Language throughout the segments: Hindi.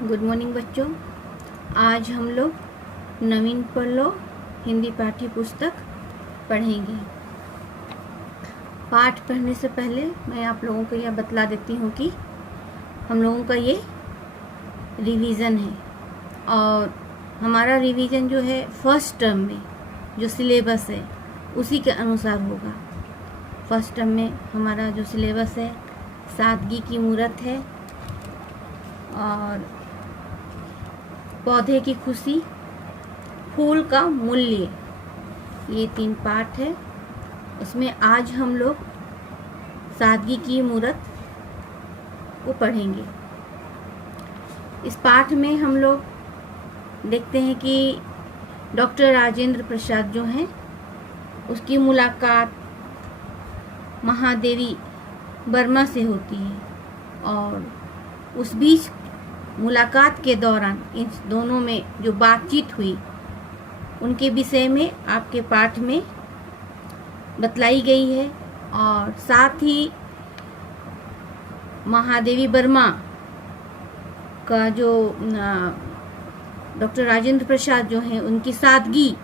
गुड मॉर्निंग बच्चों। आज हम लोग नवीन पढ़ लो हिंदी पाठ्य पुस्तक पढ़ेंगे। पाठ पढ़ने से पहले मैं आप लोगों को यह बतला देती हूँ कि हम लोगों का ये रिवीज़न है और हमारा रिवीज़न जो है फर्स्ट टर्म में जो सिलेबस है उसी के अनुसार होगा। फर्स्ट टर्म में हमारा जो सिलेबस है सादगी की मूरत है और पौधे की खुशी, फूल का मूल्य, ये 3 पाठ है। उसमें आज हम लोग सादगी की मूरत को पढ़ेंगे। इस पाठ में हम लोग देखते हैं कि डॉक्टर राजेंद्र प्रसाद जो हैं उसकी मुलाकात महादेवी वर्मा से होती है और उस बीच मुलाकात के दौरान इन दोनों में जो बातचीत हुई उनके विषय में आपके पाठ में बतलाई गई है। और साथ ही महादेवी वर्मा का जो डॉक्टर राजेंद्र प्रसाद जो हैं उनकी सादगी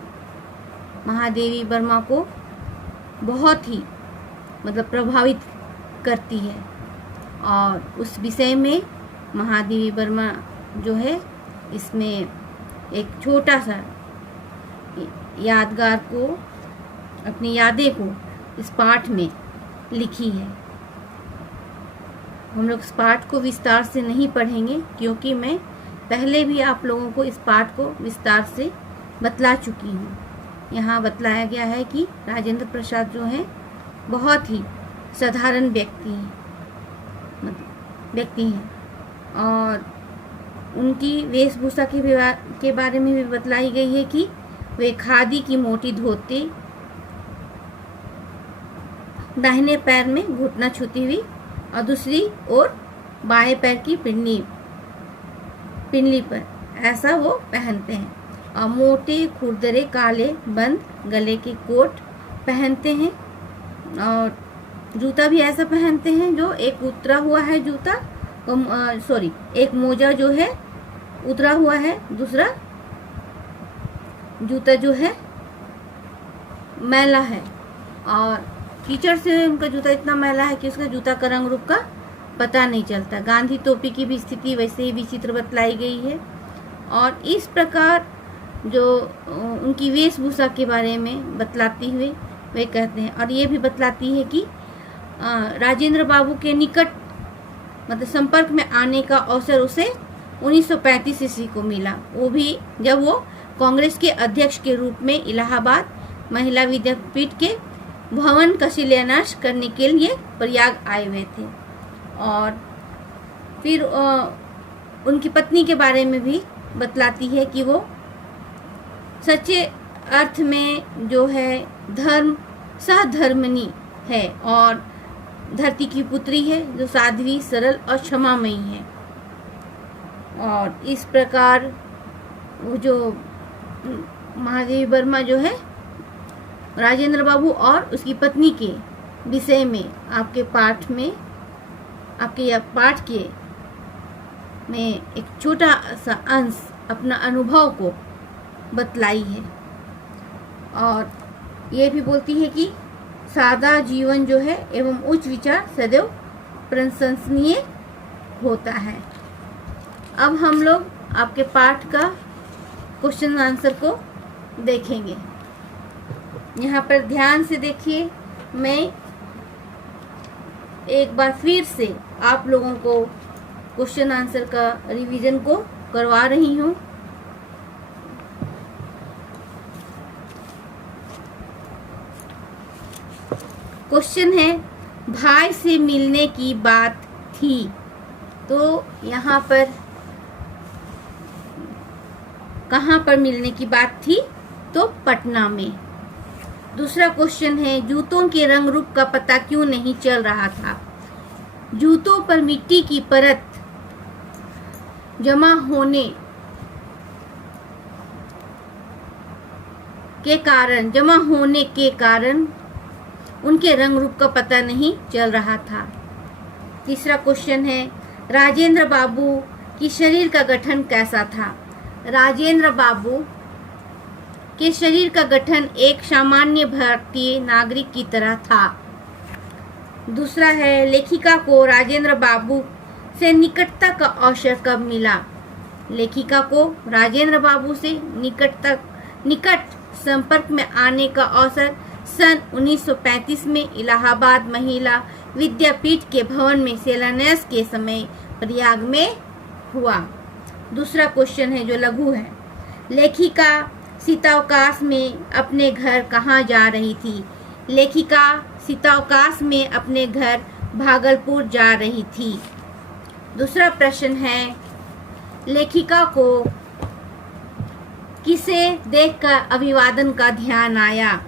महादेवी वर्मा को बहुत ही प्रभावित करती है और उस विषय में महादेवी वर्मा जो है इसमें एक छोटा सा यादगार को, अपनी यादें को इस पाठ में लिखी है। हम लोग इस पाठ को विस्तार से नहीं पढ़ेंगे क्योंकि मैं पहले भी आप लोगों को इस पाठ को विस्तार से बतला चुकी हूँ। यहाँ बतलाया गया है कि राजेंद्र प्रसाद जो हैं बहुत ही साधारण व्यक्ति हैं और उनकी वेशभूषा के बारे में भी बतलाई गई है कि वे खादी की मोटी धोती, दाहिने पैर में घुटना छूती हुई और दूसरी ओर बाएं पैर की पिंडली पर ऐसा वो पहनते हैं और मोटे खुरदरे काले बंद गले के कोट पहनते हैं और जूता भी ऐसा पहनते हैं जो एक उतरा हुआ है जूता, एक मोजा जो है उतरा हुआ है, दूसरा जूता जो है मैला है और कीचड़ से उनका जूता इतना मैला है कि उसका जूता का रंग रूप का पता नहीं चलता। गांधी टोपी की भी स्थिति वैसे ही विचित्र बतलाई गई है और इस प्रकार जो उनकी वेशभूषा के बारे में बतलाती हुए वे कहते हैं और ये भी बतलाती है कि राजेंद्र बाबू के निकट संपर्क में आने का अवसर उसे 1935 ईस्वी को मिला, वो भी जब वो कांग्रेस के अध्यक्ष के रूप में इलाहाबाद महिला विद्यापीठ के भवन का शिलान्यास करने के लिए प्रयाग आए हुए थे। और फिर उनकी पत्नी के बारे में भी बतलाती है कि वो सच्चे अर्थ में जो है सहधर्मिणी है और धरती की पुत्री है जो साध्वी, सरल और क्षमामयी है। और इस प्रकार वो जो महादेवी वर्मा जो है राजेंद्र बाबू और उसकी पत्नी के विषय में आपके पाठ में एक छोटा सा अंश अपना अनुभव को बतलाई है और ये भी बोलती है कि सादा जीवन जो है एवं उच्च विचार सदैव प्रशंसनीय होता है। अब हम लोग आपके पाठ का क्वेश्चन आंसर को देखेंगे। यहाँ पर ध्यान से देखिए, मैं एक बार फिर से आप लोगों को क्वेश्चन आंसर का रिवीजन को करवा रही हूँ। क्वेश्चन है भाई से मिलने की बात थी, तो यहाँ पर कहाँ पर मिलने की बात थी? तो पटना में। दूसरा क्वेश्चन है जूतों के रंग रूप का पता क्यों नहीं चल रहा था? जूतों पर मिट्टी की परत जमा होने के कारण उनके रंग रूप का पता नहीं चल रहा था। तीसरा क्वेश्चन है राजेंद्र बाबू कि शरीर का गठन कैसा था। राजेंद्र बाबू के शरीर का गठन एक सामान्य भारतीय नागरिक की तरह था। दूसरा है, लेखिका को राजेंद्र बाबू से निकटता का अवसर कब मिला। लेखिका को राजेंद्र बाबू से निकट संपर्क में आने का अवसर सन 1935 में इलाहाबाद महिला विद्यापीठ के भवन में शिलान्यास के समय प्रयाग में हुआ। दूसरा क्वेश्चन है जो लघु है, लेखिका शीतावकाश में अपने घर कहाँ जा रही थी। लेखिका शीतावकाश में अपने घर भागलपुर जा रही थी। दूसरा प्रश्न है, लेखिका को किसे देखकर अभिवादन का ध्यान आया।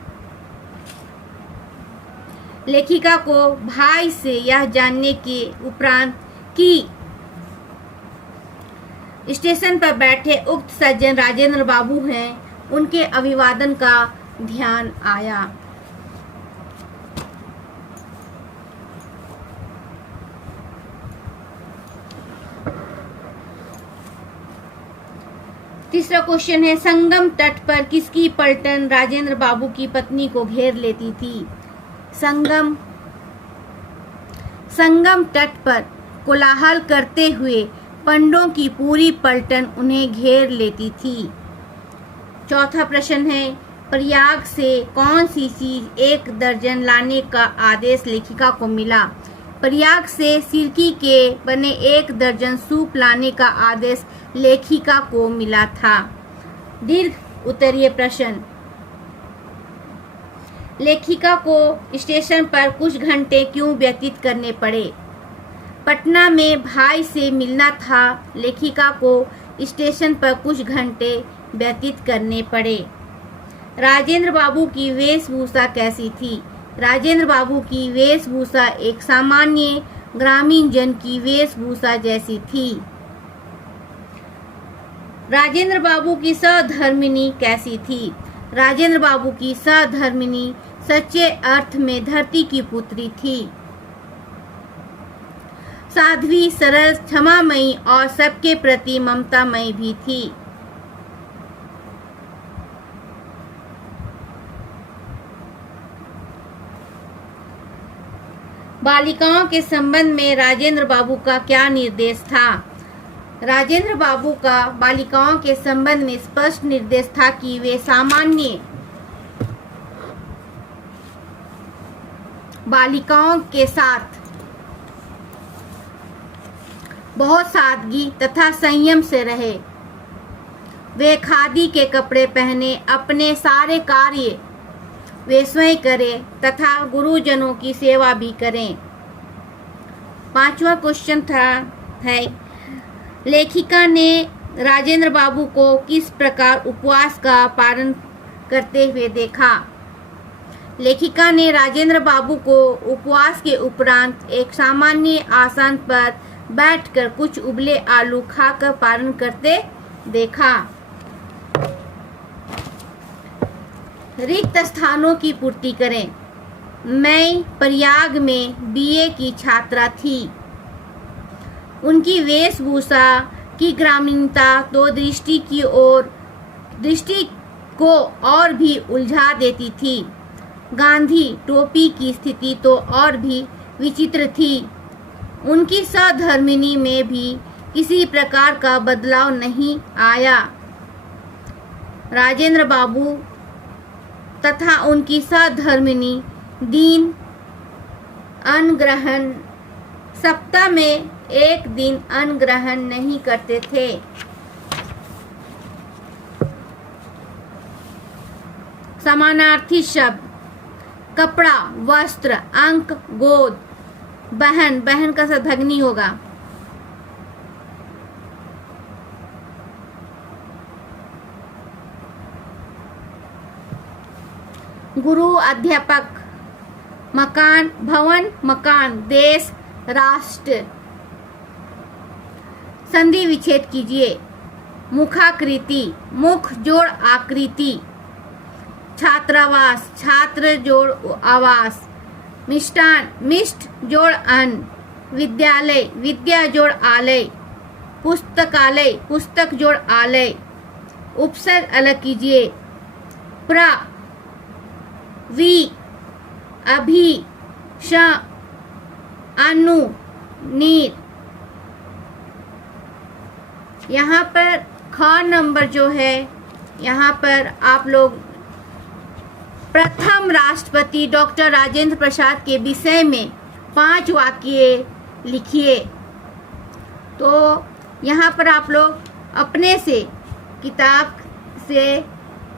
लेखिका को भाई से यह जानने के उपरांत कि स्टेशन पर बैठे उक्त सज्जन राजेंद्र बाबू हैं, उनके अभिवादन का ध्यान आया। तीसरा क्वेश्चन है, संगम तट पर किसकी पलटन राजेंद्र बाबू की पत्नी को घेर लेती थी। संगम तट पर कोलाहल करते हुए पंडों की पूरी पलटन उन्हें घेर लेती थी। चौथा प्रश्न है, प्रयाग से कौन सी चीज 1 दर्जन लाने का आदेश लेखिका को मिला। प्रयाग से सिरकी के बने 1 दर्जन सूप लाने का आदेश लेखिका को मिला था। दीर्घ उत्तरीय प्रश्न, लेखिका को स्टेशन पर कुछ घंटे क्यों व्यतीत करने पड़े। पटना में भाई से मिलना था, लेखिका को स्टेशन पर कुछ घंटे व्यतीत करने पड़े। राजेंद्र बाबू की वेशभूषा कैसी थी। राजेंद्र बाबू की वेशभूषा एक सामान्य ग्रामीण जन की वेशभूषा जैसी थी। राजेंद्र बाबू की सहधर्मिणी कैसी थी। राजेंद्र बाबू की सहधर्मिणी सच्चे अर्थ में धरती की पुत्री थी। साध्वी, सरल, क्षमामयी और सबके प्रति ममतामयी भी थी। बालिकाओं के संबंध में राजेंद्र बाबू का क्या निर्देश था। राजेंद्र बाबू का बालिकाओं के संबंध में स्पष्ट निर्देश था कि वे सामान्य बालिकाओं के साथ बहुत सादगी तथा संयम से रहे। वे खादी के कपड़े पहने, अपने सारे कार्य वे स्वयं करें तथा गुरुजनों की सेवा भी करें। पांचवा क्वेश्चन है, लेखिका ने राजेंद्र बाबू को किस प्रकार उपवास का पालन करते हुए देखा। लेखिका ने राजेंद्र बाबू को उपवास के उपरांत एक सामान्य आसन पर बैठकर कुछ उबले आलू खाकर पालन करते देखा। रिक्त स्थानों की पूर्ति करें। मैं प्रयाग में बीए की छात्रा थी। उनकी वेशभूषा की ग्रामीणता तो दृष्टि को और भी उलझा देती थी। गांधी टोपी की स्थिति तो और भी विचित्र थी। उनकी सहधर्मिणी में भी किसी प्रकार का बदलाव नहीं आया। राजेंद्र बाबू तथा उनकी सहधर्मिणी दिन अन्न ग्रहण, सप्ताह में 1 दिन अन्न ग्रहण नहीं करते थे। समानार्थी शब्द, कपड़ा, वस्त्र, अंक, गोद, बहन, बहन का सदभग्नी होगा। गुरु, अध्यापक, मकान, भवन, मकान, देश, राष्ट्र। संधि विच्छेद कीजिए। मुखाकृति, मुख जोड़ आकृति। छात्रावास, छात्र जोड़ आवास। मिष्टान, मिष्ट जोड़ अन्न। विद्यालय, विद्या जोड़ आलय। पुस्तकालय, पुस्तक जोड़ आलय, उपसर्ग अलग कीजिए। प्र, वि, अभी, श, अनु, नीर। यहाँ पर ख नंबर जो है, यहाँ पर आप लोग प्रथम राष्ट्रपति डॉक्टर राजेंद्र प्रसाद के विषय में 5 वाक्य लिखिए। तो यहाँ पर आप लोग अपने से किताब से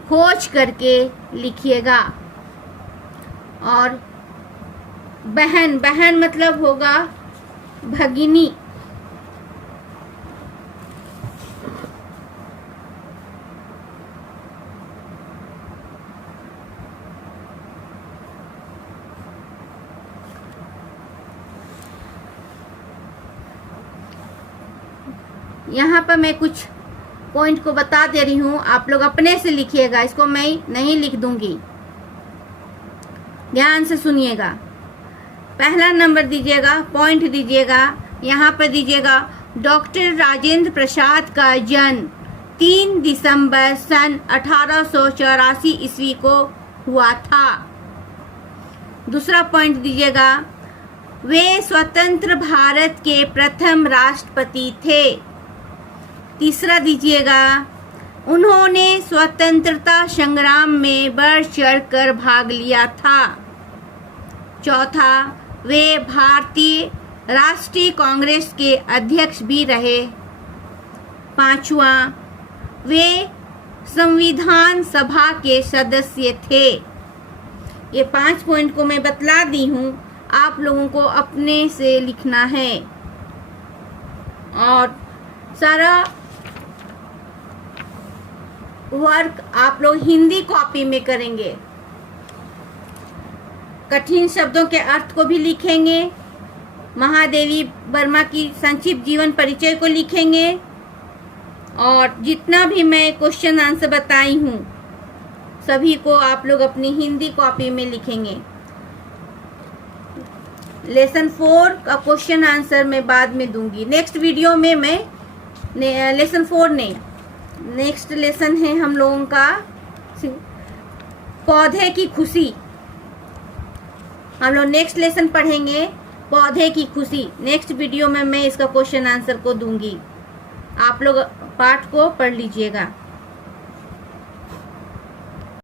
खोज करके लिखिएगा। और बहन, बहन मतलब होगा भगिनी। यहाँ पर मैं कुछ पॉइंट को बता दे रही हूँ, आप लोग अपने से लिखिएगा, इसको मैं नहीं लिख दूंगी, ध्यान से सुनिएगा। पहला नंबर दीजिएगा, पॉइंट दीजिएगा, यहाँ पर दीजिएगा डॉक्टर राजेंद्र प्रसाद का जन्म 3 दिसंबर सन 1884 ईस्वी को हुआ था। दूसरा पॉइंट दीजिएगा, वे स्वतंत्र भारत के प्रथम राष्ट्रपति थे। तीसरा दीजिएगा, उन्होंने स्वतंत्रता संग्राम में बढ़ चढ़कर भाग लिया था। चौथा, वे भारतीय राष्ट्रीय कांग्रेस के अध्यक्ष भी रहे। पांचवा, वे संविधान सभा के सदस्य थे। ये 5 पॉइंट को मैं बतला दी हूँ, आप लोगों को अपने से लिखना है। और सारा वर्क आप लोग हिंदी कॉपी में करेंगे। कठिन शब्दों के अर्थ को भी लिखेंगे, महादेवी वर्मा की संक्षिप्त जीवन परिचय को लिखेंगे, और जितना भी मैं क्वेश्चन आंसर बताई हूँ सभी को आप लोग अपनी हिंदी कॉपी में लिखेंगे। लेसन 4 का क्वेश्चन आंसर मैं बाद में दूंगी, नेक्स्ट वीडियो में मैं लेसन 4 नहीं, नेक्स्ट लेसन है हम लोगों का पौधे की खुशी। हम लोग नेक्स्ट लेसन पढ़ेंगे पौधे की खुशी। नेक्स्ट वीडियो में मैं इसका क्वेश्चन आंसर को दूंगी, आप लोग पाठ को पढ़ लीजिएगा।